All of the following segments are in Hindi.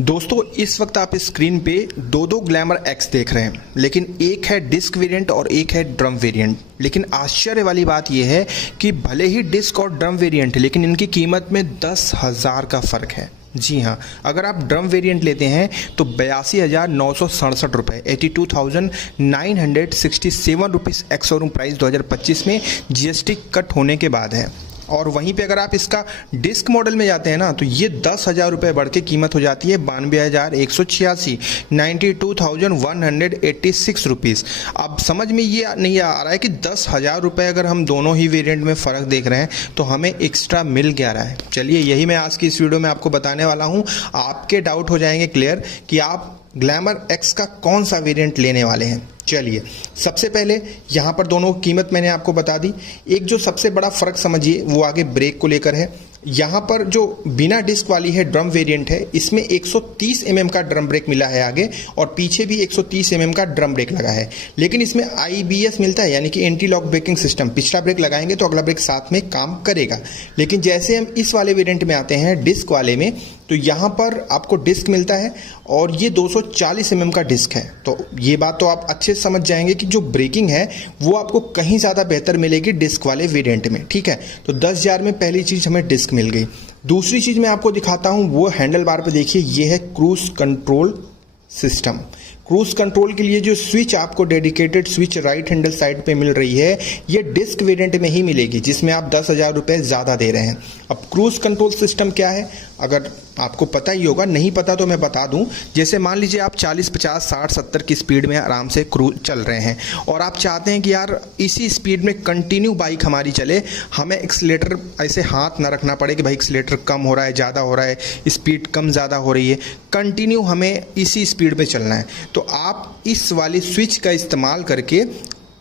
दोस्तों इस वक्त आप स्क्रीन पे दो ग्लैमर एक्स देख रहे हैं, लेकिन एक है डिस्क वेरिएंट और एक है ड्रम वेरिएंट। लेकिन आश्चर्य वाली बात यह है कि भले ही डिस्क और ड्रम वेरिएंट है, लेकिन इनकी कीमत में 10,000 का फ़र्क है। जी हाँ, अगर आप ड्रम वेरिएंट लेते हैं तो 82,967 रुपये 82,967 रुपीज़ एक्स शोरूम प्राइस 2025 में जीएसटी कट होने के बाद है। और वहीं पे अगर आप इसका डिस्क मॉडल में जाते हैं ना, तो ये 10,000 रुपये बढ़ के कीमत हो जाती है 92,186 92,186 रुपीज़। अब समझ में ये नहीं आ रहा है कि 10,000 रुपये अगर हम दोनों ही वेरिएंट में फ़र्क देख रहे हैं तो हमें एक्स्ट्रा मिल क्या रहा है। चलिए यही मैं आज की इस वीडियो में आपको बताने वाला हूँ। आपके डाउट हो जाएंगे क्लियर कि आप ग्लैमर एक्स का कौन सा वेरिएंट लेने वाले हैं। चलिए सबसे पहले यहाँ पर दोनों कीमत मैंने आपको बता दी। एक जो सबसे बड़ा फ़र्क समझिए वो आगे ब्रेक को लेकर है। यहाँ पर जो बिना डिस्क वाली है ड्रम वेरिएंट है, इसमें 130 mm का ड्रम ब्रेक मिला है आगे, और पीछे भी 130 mm का ड्रम ब्रेक लगा है। लेकिन इसमें IBS मिलता है, यानी कि एंटी लॉक ब्रेकिंग सिस्टम। पिछला ब्रेक लगाएंगे तो अगला ब्रेक साथ में काम करेगा। लेकिन जैसे हम इस वाले वेरिएंट में आते हैं डिस्क वाले में, तो यहाँ पर आपको डिस्क मिलता है और ये 240 mm का डिस्क है। तो ये बात तो आप अच्छे से समझ जाएंगे कि जो ब्रेकिंग है वो आपको कहीं ज़्यादा बेहतर मिलेगी डिस्क वाले वेरिएंट में। ठीक है, तो 10,000 में पहली चीज़ हमें डिस्क मिल गई। दूसरी चीज़ मैं आपको दिखाता हूँ, वो हैंडल बार पे देखिए, ये है cruise control system. Cruise control के लिए जो स्विच आपको dedicated switch right handle side पे मिल रही है, ये डिस्क वेरिएंट में ही मिलेगी, जिसमें आप 10,000 रुपये ज़्यादा दे रहे हैं। अब क्रूज कंट्रोल सिस्टम क्या है, अगर आपको पता ही होगा, नहीं पता तो मैं बता दूं। जैसे मान लीजिए आप 40, 50, 60, 70 की स्पीड में आराम से क्रूज चल रहे हैं और आप चाहते हैं कि यार इसी स्पीड में कंटिन्यू बाइक हमारी चले, हमें एक्सीलेटर ऐसे हाथ ना रखना पड़े कि भाई एक्सीलेटर कम हो रहा है, ज़्यादा हो रहा है, स्पीड कम ज़्यादा हो रही है, कंटिन्यू हमें इसी स्पीड में चलना है। तो आप इस वाली स्विच का इस्तेमाल करके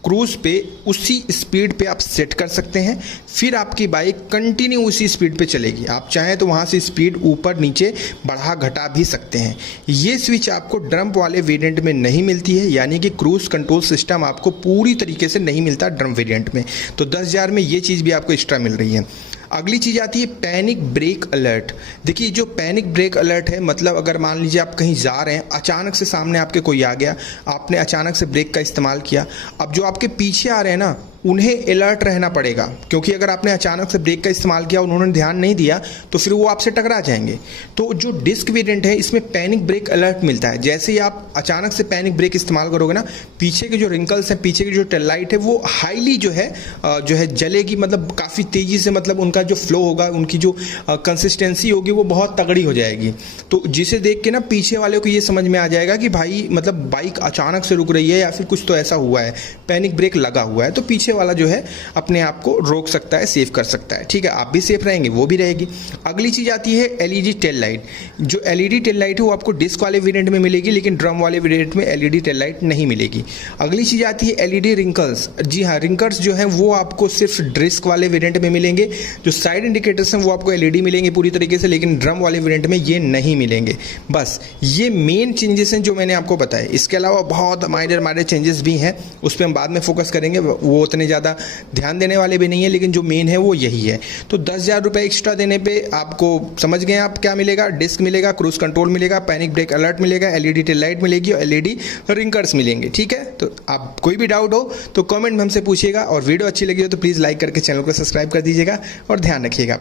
क्रूज पे उसी स्पीड पे आप सेट कर सकते हैं, फिर आपकी बाइक कंटिन्यू उसी स्पीड पे चलेगी। आप चाहें तो वहाँ से स्पीड ऊपर नीचे बढ़ा घटा भी सकते हैं। ये स्विच आपको ड्रम वाले वेरिएंट में नहीं मिलती है, यानी कि क्रूज कंट्रोल सिस्टम आपको पूरी तरीके से नहीं मिलता ड्रम वेरिएंट में। तो 10,000 में ये चीज़ भी आपको एक्स्ट्रा मिल रही है। अगली चीज़ आती है पैनिक ब्रेक अलर्ट। देखिए जो पैनिक ब्रेक अलर्ट है, मतलब अगर मान लीजिए आप कहीं जा रहे हैं, अचानक से सामने आपके कोई आ गया, आपने अचानक से ब्रेक का इस्तेमाल किया, अब जो आपके पीछे आ रहे हैं ना, उन्हें अलर्ट रहना पड़ेगा, क्योंकि अगर आपने अचानक से ब्रेक का इस्तेमाल किया, उन्होंने ध्यान नहीं दिया, तो फिर वो आपसे टकरा जाएंगे। तो जो डिस्क वेरिएंट है, इसमें पैनिक ब्रेक अलर्ट मिलता है। जैसे ही आप अचानक से पैनिक ब्रेक इस्तेमाल करोगे ना, पीछे के जो रिंकल्स हैं, पीछे की जो टेल लाइट है, वो हाईली जो है जलेगी, मतलब काफ़ी तेज़ी से, मतलब उनका जो फ्लो होगा, उनकी जो कंसिस्टेंसी होगी वो बहुत तगड़ी हो जाएगी। तो जिसे देख के ना पीछे वाले को ये समझ में आ जाएगा कि भाई मतलब बाइक अचानक से रुक रही है या फिर कुछ तो ऐसा हुआ है, पैनिक ब्रेक लगा हुआ है। तो पीछे वाला जो है अपने आप को रोक सकता है, सेव कर सकता है। ठीक है, आप भी सेफ रहेंगे, वो भी रहेगी। अगली चीज आती है LED टेल लाइट। जो LED टेल लाइट है वो आपको डिस्क वाले वेरिएंट में मिलेगी, लेकिन ड्रम वाले वेरिएंट में LED टेल लाइट नहीं मिलेगी। अगली चीज आती है LED रिंकल्स। जी हाँ, रिंकल्स जो है वो आपको सिर्फ डिस्क वाले वेरिएंट में मिलेंगे। जो साइड इंडिकेटर्स हैं वो आपको LED मिलेंगे पूरी तरीके से, लेकिन ड्रम वाले वेरिएंट में ये नहीं मिलेंगे। बस ये मेन चेंजेस हैं जो मैंने आपको बताए। इसके अलावा बहुत माइनर चेंजेस भी हैं, उस पर हम बाद में फोकस करेंगे, वो उतने ज़्यादा ध्यान देने वाले भी नहीं है, लेकिन जो मेन है वो यही है। तो 10,000 रुपये एक्स्ट्रा देने पे आपको समझ गए आप क्या मिलेगा। डिस्क मिलेगा, क्रूज कंट्रोल मिलेगा, पैनिक ब्रेक अलर्ट मिलेगा, LED टेल लाइट मिलेगी और LED रिंकर्स मिलेंगे। ठीक है, तो आप कोई भी डाउट हो तो कमेंट में हमसे पूछिएगा, और वीडियो अच्छी लगी हो तो प्लीज़ लाइक करके चैनल को सब्सक्राइब कर दीजिएगा और ध्यान रखिएगा।